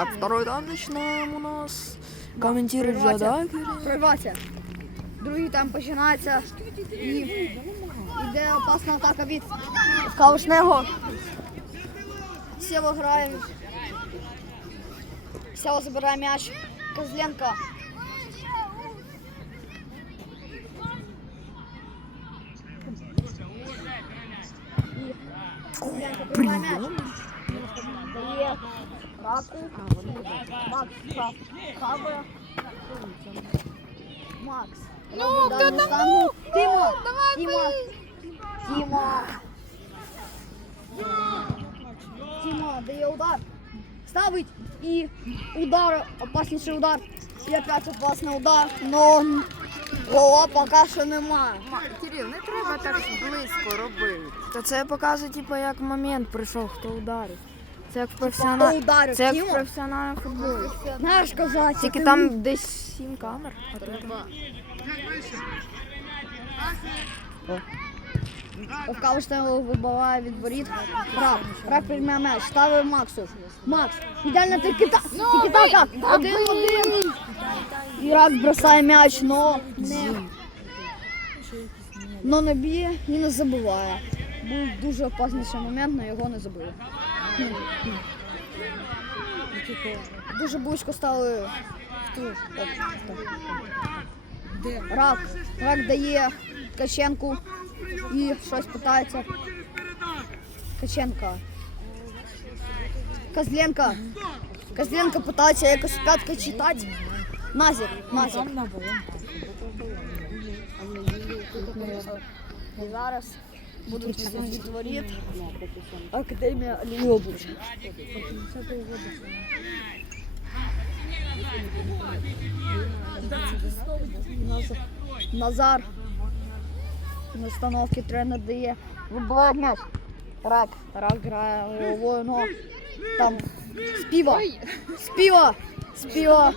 Так, второй там начинаем у нас. Комментирует Прерваться. Жадакери. Прорватися. Другий там починається і йде опасна атака від Калушнего. Сіло грає. Сєва забирає м'яч. Козленко. І Козленко приймає м'яч. Дає Макс прав. Хабе. Макс. Ну, да ну, Тима, Тима, Тима. Тима дає удар. Ставить і удар, опасніший удар. І опять опасний удар, но гола поки що немає. Кирил, не треба так близько робити. Та це показує, типу, як момент прийшов, хто ударив. Це як професіонал... ударив? Це як в Тима? професіональному футболі. Знаєш, казати. Тільки там десь сім камер. а тут- Кавштейл вибиває від воріт. Рак, рак приймає м'яч, ставить Максу. Макс, ідеально ти кита. Ти кита Один один. І рак бросає м'яч, но не. Но не б'є і не забиває. Був дуже опасніший момент, але його не забили. Дуже близько стали в ту. От. Рак. Рак дає Ткаченку і щось питається. Ткаченка. Козленко. Козленко питається якось п'ятка читати. Назік, Назік. І зараз будуть від воріт. Академія Львович. Назар. На остановці тренер дає. Вибиває м'яч. Рак. Рак грає головою, но там співа. Співа. Співа.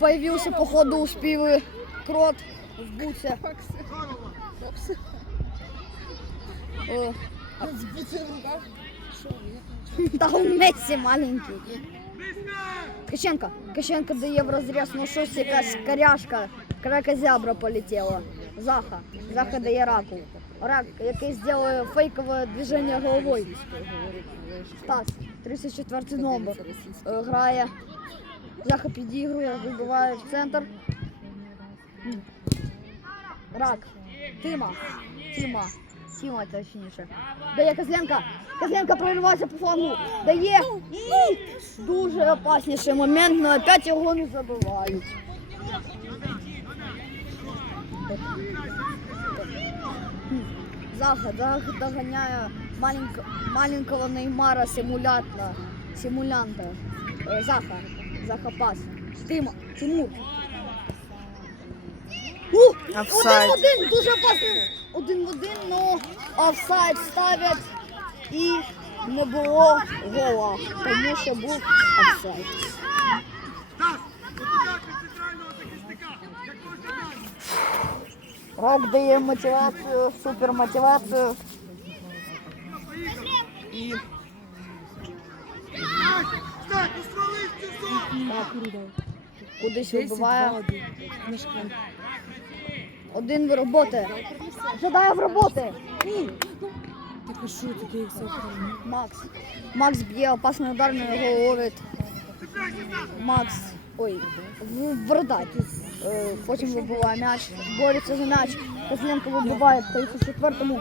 Появився по ходу у співи крот в буце. О. Та у Месси маленький. Ткаченко. Ткаченко дає в розріз, ну щось якась коряшка. Кракозябра полетіла. Заха. Заха дає раку. Рак, який зробив фейкове движення головою. Стас, 34 номер. Е, Грає. Заха підігрує, вибиває в центр. Рак. Тима. Тима. Тима точніше. Дає Козленка. Козленка проривається по флангу. Дає. І дуже опасніший момент, але опять його не забивають. Заха, Заха доганяє маленько, маленького Неймара симулянта. Симулянта. Е, Заха. Заха пас. Тима. Тимур. Один-один. дуже опасний. Один в один, но офсайд ставлять і не було гола, тому що був офсайд. Рак дає мотивацію, супер мотивацію. І кудись вибиває. Один в роботи. Жадає в роботи. Ні. Так а що таке, як Макс. Макс б'є опасний удар на його ловить. Макс. Ой, вратарь. Е, Потім вибиває м'яч. Бореться за м'яч. Козленко вибиває в 34-му.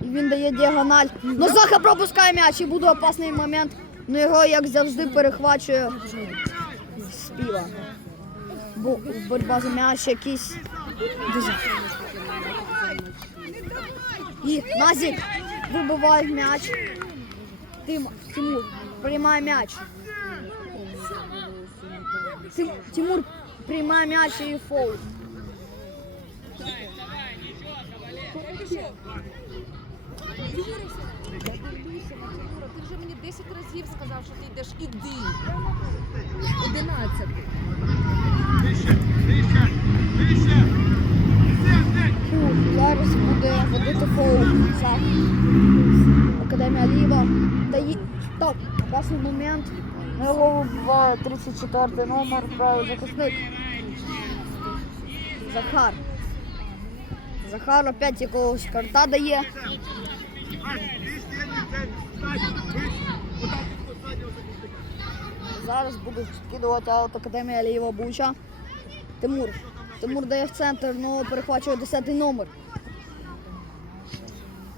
І він дає діагональ. Ну Заха пропускає м'яч і буде опасний момент. Ну його, як завжди, перехвачує співа. Бо боротьба за м'яч якийсь. Дуже. І Назік вибиває м'яч. Тим, Тимур приймає м'яч. Тим, Тимур приймає м'яч і фол. Ти вже мені 10 разів сказав, що ти йдеш. Іди. 11. Фу, зараз буде водити фол. Академія Ліва. Дає, Так, опасний момент. На його вбиває 34 номер, правий захисник. Захар. Захар опять якогось карта дає. Зараз будуть скидувати аут Академія Ліва Буча. Тимур. Тимур дає в центр, але перехвачує 10 номер.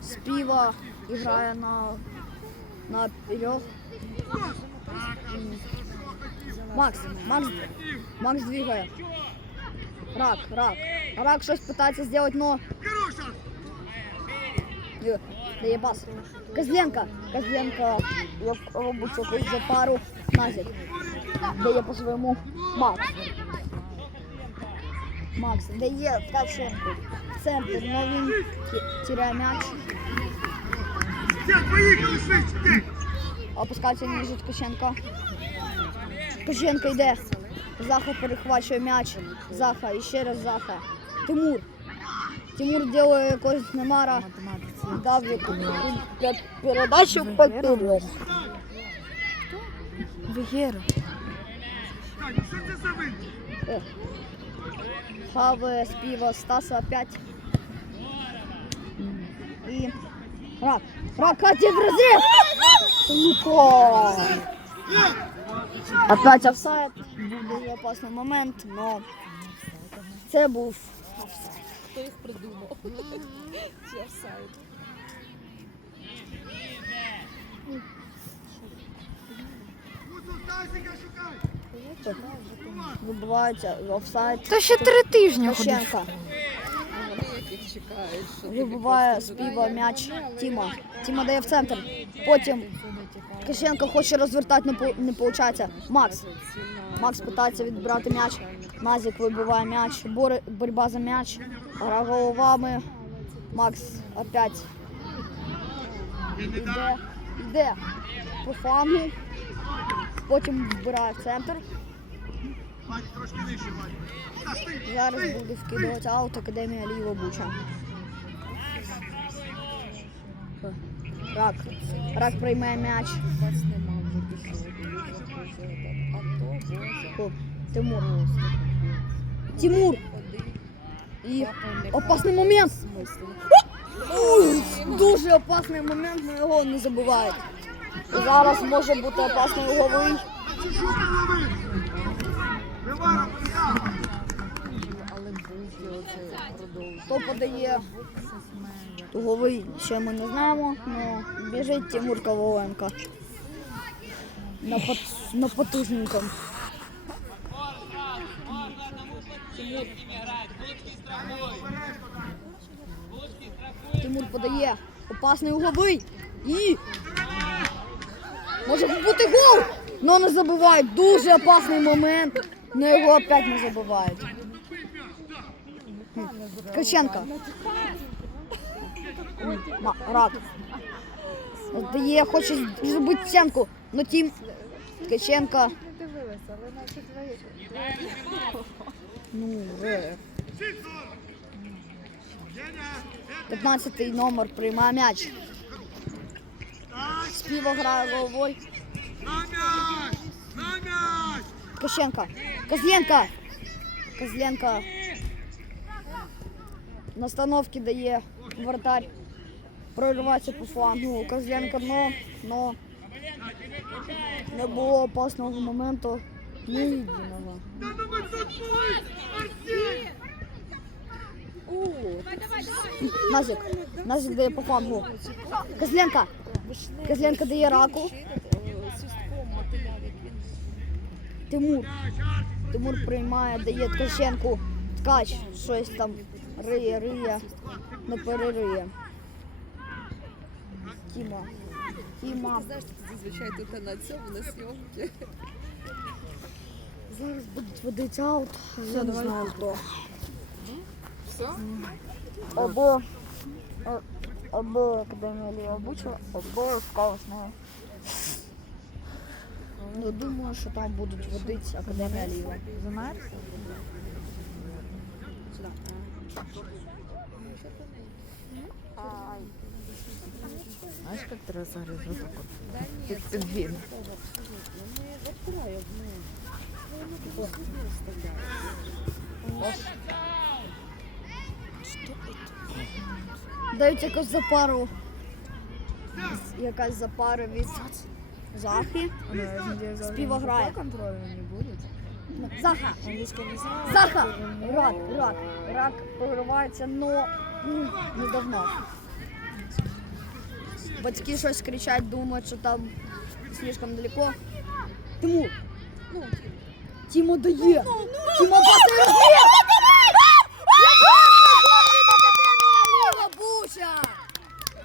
Співа і грає на, на вперед. Макс, Макс, Макс двигає. Рак, рак. Рак щось питається зробити, но... Дає пас. Козленко. Козленко робить якусь за пару. Назік. Дає по своєму Макс. Макс дає Ткаченко. В центр, но він тіряє м'яч. Опускається ніже Ткаченко. Ткаченко йде. Заха перехвачує м'яч. Заха, і ще раз Заха. Тимур. Тимур делає якогось Немара. Дав передачу поперек. Вегера. Що це за вид? О. Хаве співа Стаса опять. І рак. Рак Катя в розрив. Луко. Опять офсайд. Був дуже опасний момент, но це був офсайд. Хто їх придумав? Ці офсайд. Шукай! Вибивається офсайд. Та ще три тижні яких чекають, що Вибиває співа м'яч Тіма. Тіма дає в центр. Потім Ткаченко хоче розвертати, не, виходить. Макс. Макс питається відбрати м'яч. Назік вибиває м'яч. Бори, боротьба за м'яч. Гра головами. Макс опять йде, йде по флангу. Потім вбирає в центр. Вань, трошки нижче, Вань. Стас, ти! Зараз буде вкидувати аут Академія Ліва Буча. Рак. Рак приймає м'яч. Тимур. Тимур. І опасний момент. Дуже опасний момент, але його не забувають. Зараз може бути опасний уговий. Хто подає уговий, ще ми не знаємо, але біжить Тимур Коваленко. На, пот... Тимур подає. Опасний угловий. І. Може бути гол! Но не забувають. Дуже опасний момент. Но його опять не забувають. Ткаченко. Рак. Дає, хоче зробити стінку. Но тім Ткаченко. Ну, вже. 15 номер приймає м'яч. Співа грає головою. Ткаченко. Козленко. Козленко. На остановці дає вратарь. Проривається по флангу. Козленко, но, но не було опасного моменту. Не єдиного. Назик. Назик дає по флангу. Козленко. Козленко дає раку. Тимур. Тимур приймає, дає Ткаченку. Ткач. Щось там риє, риє. Не перериє. Тіма. Тіма. Ти знаєш, ти зазвичай тут на цьому, на зйомки. Зараз будуть водити аут. Я не знаю хто. Все? Або, або Академія Ліва Буча, або Скаусна. Ну, думаю, що там будуть водити Академія Ліва. Замерз? Сюди. Знаешь, как ты разоришь вот так вот? Как пингвин. Дають якусь запару. Якась запара від Захи. Співа грає. контроля не будет. Заха! Заха! Рак, рак. Рак проривається, но ну, не давно. Батьки щось кричать, думають, що там слишком далеко. Тимур! Тімо дає! Тімо пасує розбір! Бабуся!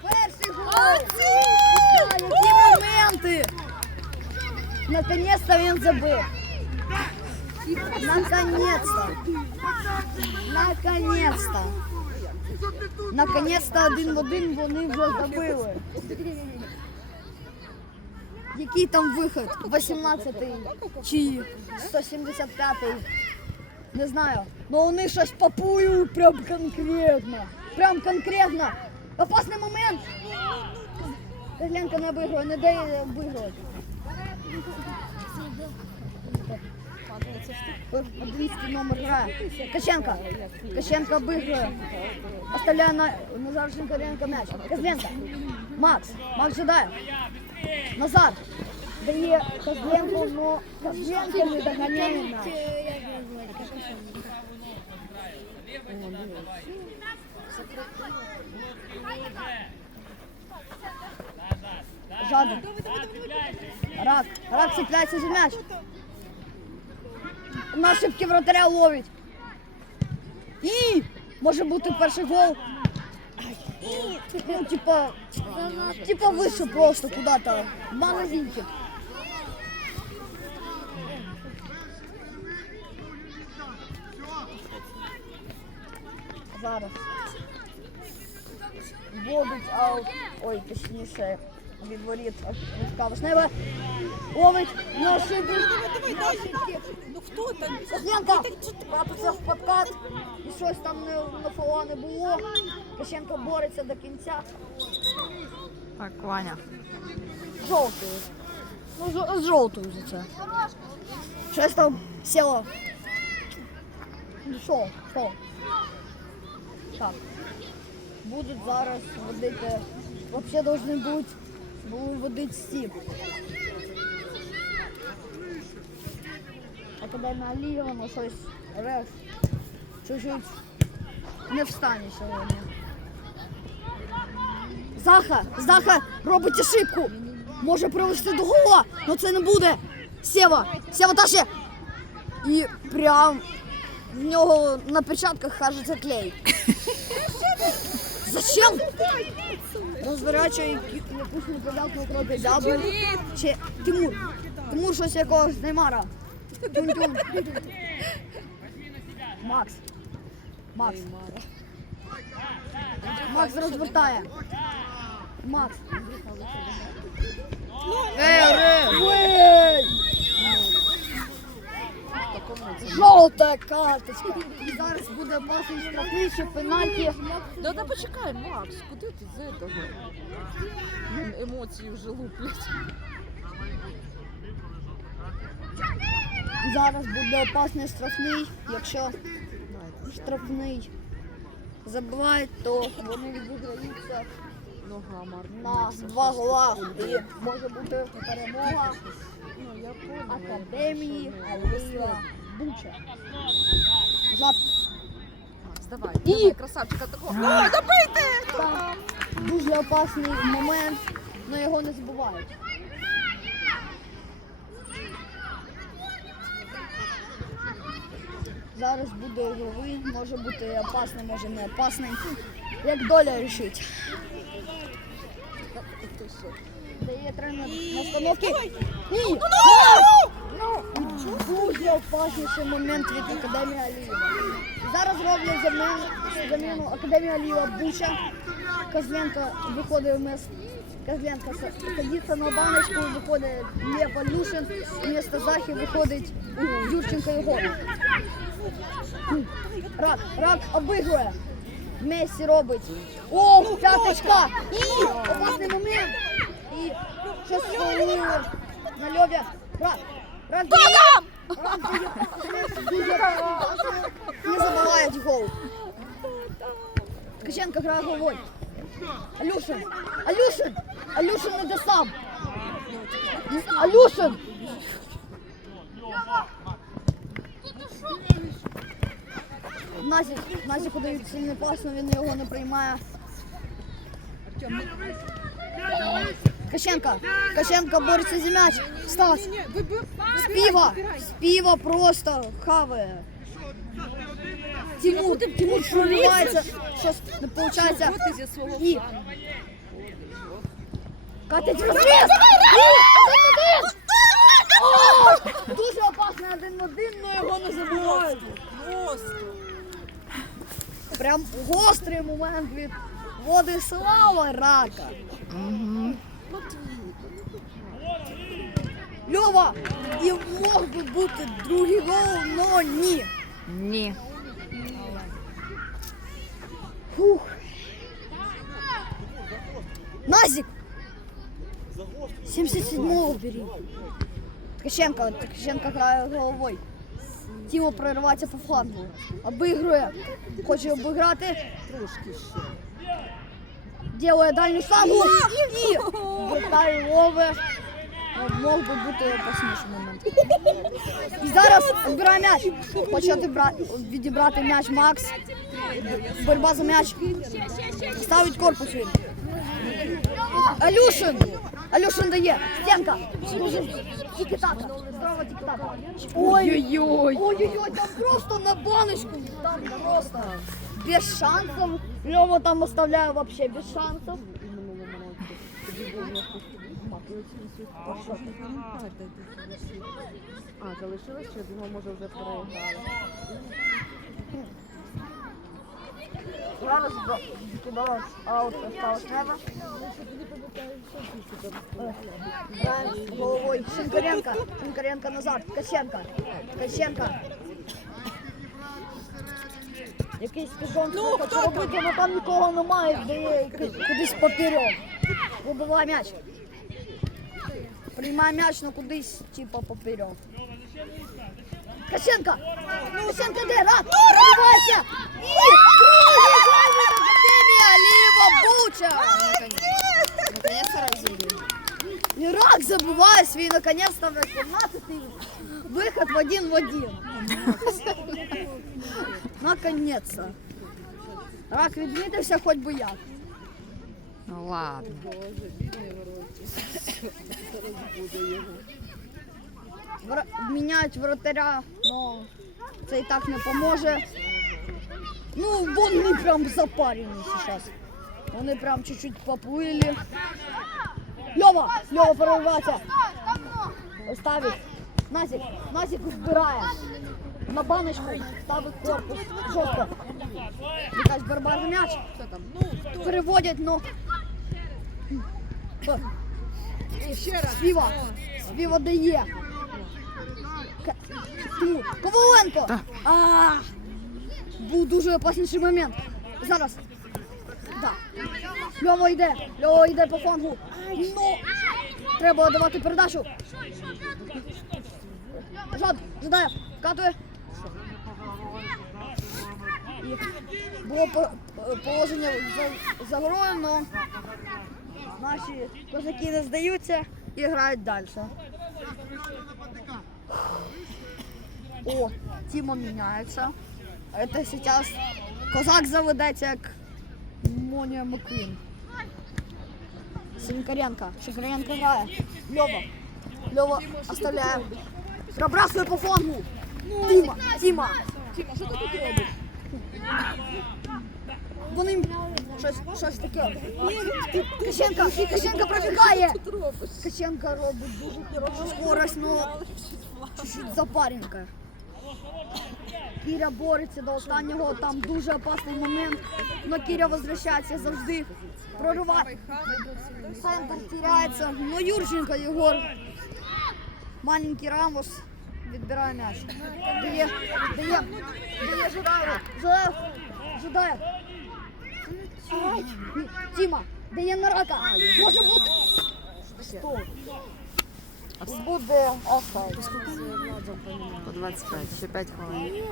Перший гол! А, Які моменти! Наконец-то він забив. Наконец-то. Наконец-то. Наконец-то один в один вони вже забили. Який там вихід? 18-й чи 175-й? Не знаю. Но вони щось попують прям конкретно. Прям конкретно. Опасний момент. Козленко не обігрує, не дає обігрувати. Англійський номер грає. Каченко. Каченко обігрує. Оставляє на Назар Шинкаренко м'яч. Козленко. Макс. Макс ждає. Назар. Дає Козленко, но Козленко не доганяє м'яч. Жаден. Рак. Рак цепляється за м'яч. На ошибки вратаря ловить. І може бути перший гол. Ну, типа, типа вийшов просто куда-то в магазинчик. Зараз. Вводить аут. Ой, точніше, від воріт Левка Вишнева. Ловить на ошибки. Ну хто там? Козленко трапиться в подкат. І щось там не, на фола не було. Кощенко бореться до кінця. Так, Ваня. Жовтою. Ну, з, з жовтою за це. Щось там сіло. Ну що, що? Так. Будуть зараз водити. Взагалі повинні бути були водити всі. Академія Ліга, ну щось рef. Чуть-чуть не встане сьогодні. Заха! Заха робить ошибку! Може привести до гола, але це не буде. Сєва! Сєва тащи! І прям в нього на перчатках кажеться клей. Зачем? Розворачує які- не непонятну проти дабл. Чи Тимур. Тимур щось якогось Неймара. Тюнь-тюнь. Макс. Макс. Макс розвертає. Макс. Ей! Жовта карточка. І зараз буде опасний штрафний, чи пенальті. Да, да почекай, Макс, куди ти з этого? Блін, Емоції вже луплять. Зараз буде опасний штрафний. Якщо штрафний забивають, то вони відіграються Нога марна. на два гола. І може бути перемога Ну, я поняла. Академії Аліва Буча. Жаб Макс, давай, І- давай, красавчика такого. О, добийте! там дуже опасний момент, але його не забувають. Зараз буде ігровий, може бути опасний, може не опасний. Як доля рішить. Дає тренер настановки. Ні! Ну, дуже опасніший момент від Академії Алієва. Зараз роблять заміну, заміну Академія Алієва Буча. Козленко виходить вместо Козленко садиться на баночку, виходить Лев Алюшин, вместо Захи виходить Юрченко Єгор. Рак, рак обігрує. Месі робить. О, п'яточка! І опасний момент. І щось на льові. Ра, Ранки. Не забивають гол. Ткаченко грає головою. Алюшин! Алюшин! Алюшин іде сам! Алюшин! Назік, Назіку дають сильний пас, але він його не приймає. Ткаченко! Ткаченко бореться за м'яч! Стас! Співа! Співа просто хаває! Тимур, Тимур проривається, щось не виходить. І. Катить розріз! Дуже опасний один в один, але його не забувають. Прям гострий момент від Владислава Рака. Льова! І мог би бути другий гол, но ні. Ні. Фух. Назик! 77-го бери. Ткаченко, Ткаченко грає головою. Тімо проривається по флангу. Обігрує. Хоче обіграти. Трошки ще. Делає дальню штангу. І вертає лове. Мог би бути опасніший момент. І зараз відбирає м'яч. Хоче відібра- відібрати м'яч Макс. Боротьба за м'яч. Ставить корпус він. Алюшин! Алюшин дає. Стенка. Тiki-taka. Здорово, тiki-taka. Ой-ой-ой. Ой-ой-ой, там просто на баночку. Там просто Без шансов. Лёва там оставляю вообще без шансов. А, залишилось, що я думала, може вже переіграли. Зараз кидалось аут, осталось треба. Головою. Шинкаренко. Шинкаренко назад. Ткаченко. Ткаченко. Якийсь піжон ну, хоче робити, але там нікого немає, де кудись поперек. Вибиває м'яч. Приймає м'яч, але кудись, типа, поперек. Ткаченко! Ткаченко де? Рад! Пробивається! І другий гол від Академії Алієва Буча! Наконец-то раз забил. Ірак забиває свій наконец-то вже 17-й виход в один в один. Наконец-то. Рак відмітився хоч би як. Ну ладно. Вра... Міняють вратаря, но це і так не поможе. Ну, вони прям запарені зараз. Вони прям чуть-чуть поплили. Льова! Льова прорвався. Ставить. Назик. Назик збирає. На баночку ставить корпус. Жорстко. Якась боротьба за м'яч. Ну? Переводять, раз. Співа. Співа дає. Коваленко. А, був дуже опасніший момент. Зараз. Да. Льова йде. Льова йде по флангу. Ну, треба давати передачу. Жад, жадає, вкатує. Було по- положення за, за грою, але наші козаки не здаються і грають далі. О, Тіма міняється. Це зараз козак заведеться як Монія Маквін. Шинкаренко. Шинкаренко грає. Льова. Льова оставляє. Пробрасує по флангу. Тіма, Тіма. Тіма, що ти тут робиш? Вони щось, щось таке. Каченко, Каченко пробігає. Ткаченко робить дуже хорошу скорость, но чуть-чуть запаренька. Кіря бореться до останнього, там дуже опасний момент. Но Кіря возвращається завжди. Прориває. Центр теряється. Но Юрченко Єгор. Маленький Рамос відбирає м'яч. Дає, дає, дає Жудаєву. Жудаєв, Жудаєв. Тіма, дає на рака. Може бути. Буде офсайд. По 25, ще 5 хвилин.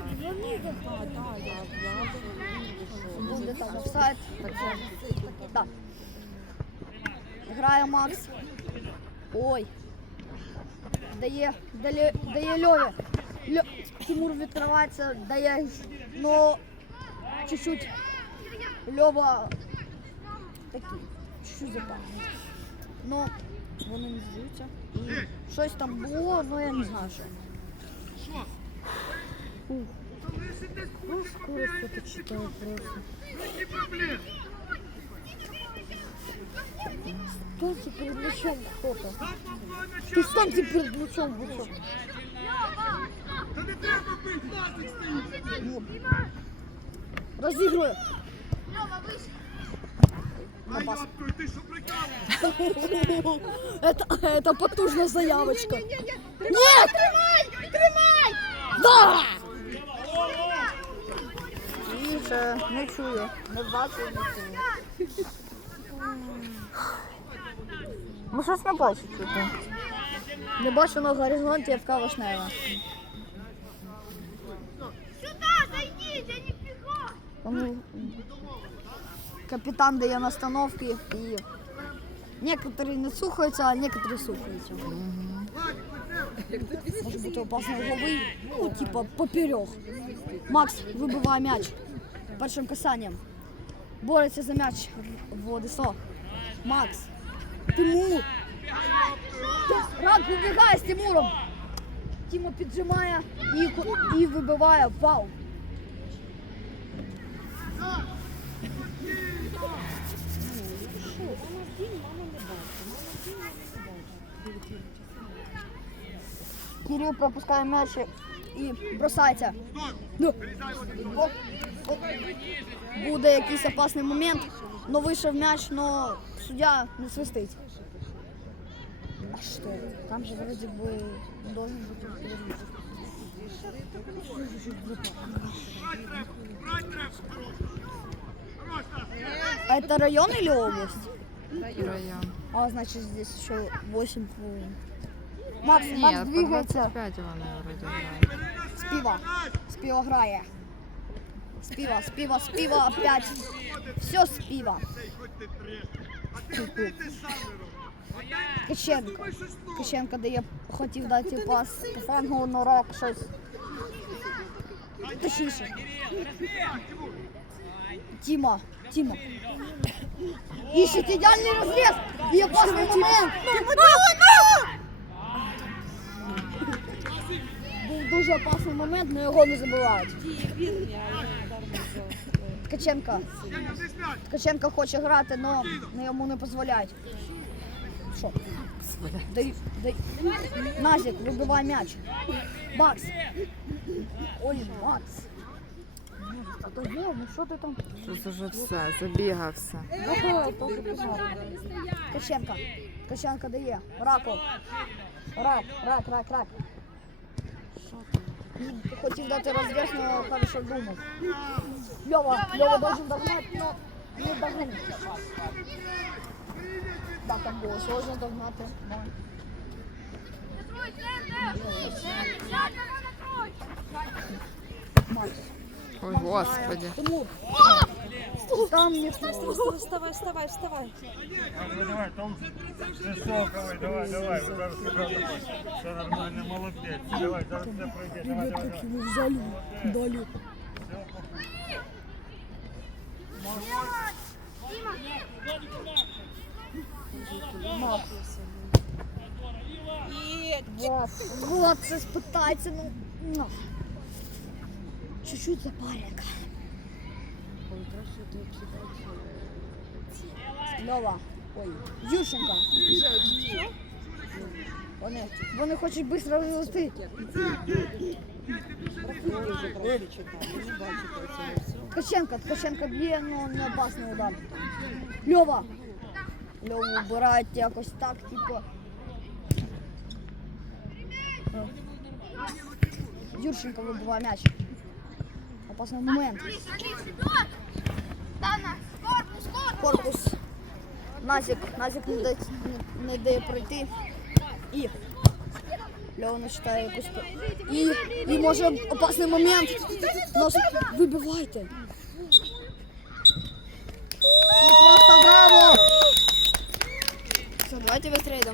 Буде так, офсайд. Так. Грає Макс. Ой. Дає, дає, дає Льові. Льо... Тимур відкривається, дає, но чуть-чуть Льова такий, чуть-чуть запав. Но вони не здаються. І щось там було, но я не знаю що. Ух. Ну, скорость это читаю просто. Станьте перед мячом кто-то. Ты станьте перед вы что? Та не? Это, это потужная заявочка. Нет! Тримай! Тримай! Да! Тише, не чую. Не бачу, не чую. Ну щось не бачу чути. Не бачу на горизонті Євка Вишнева. Он, капітан дає настановки і некоторі не слухаються, а некоторі слухаються. Може бути опасно угловий, ну, типа поперек. Макс вибиває м'яч першим касанням. Бореться за м'яч Владислав. Макс. Тимур. Рак вибігає з Тимуром. Тіма піджимає і, і вибиває фау. Кирил пропускає м'яч і бросається. Ну. Буде якийсь опасний момент, но вийшов м'яч, но суддя не свистить. А що? Там же вроде бы должен бути. Хорош, Назик. А это район или область? Район. А значит здесь еще 8 хвилин. Макс, Ні, Макс по двигається. 25 вони вроді грають. Співа. Співа грає. Співа, співа, співа опять. Все співа. Робиш. Киченко. Дає, хотів дати пас по флангу, но рак щось. Точніше. Тіма, Тіма. Ищет ідеальний розріз і опасний момент. Був дуже опасний момент, але його не забувають. М'яч. Ткаченко хоче грати, але йому не дозволяють. Що? Дай, дай. Назік, вибивай м'яч. Макс. Ой, Макс. А то є, ну що ти там? Тут уже все, забігався. Ткаченко. Ткаченко дає. Раку. Рак, рак, рак, рак. Хотів дати розріз, але хорошо думав. Льова, Льова должен догнати, но не догнав. Так, там було сложно догнати. но. Ой, господи. Там не Вставай, вставай, вставай. Давай, давай, Том, ти соковий, давай, давай, Все нормально, молодець. Давай, зараз все пройде, давай, давай, давай. его взяли, дали. Вот, вот, спитається, ну. Чуть-чуть запаряка. Льова. Ой, Ющенко. Вони, вони хочуть швидко вивести. Ткаченко, Ткаченко б'є, але не опасний удар. Льова. Льову вбирають якось так, типу. Юрченко вибиває м'яч. Опасний момент. Корпус! Назік, Назік не дає, не, дає пройти. І Леона читає якусь. І, і може опасний момент. Нос, вибивайте. Ну просто браво! Все, давайте быстрее домой.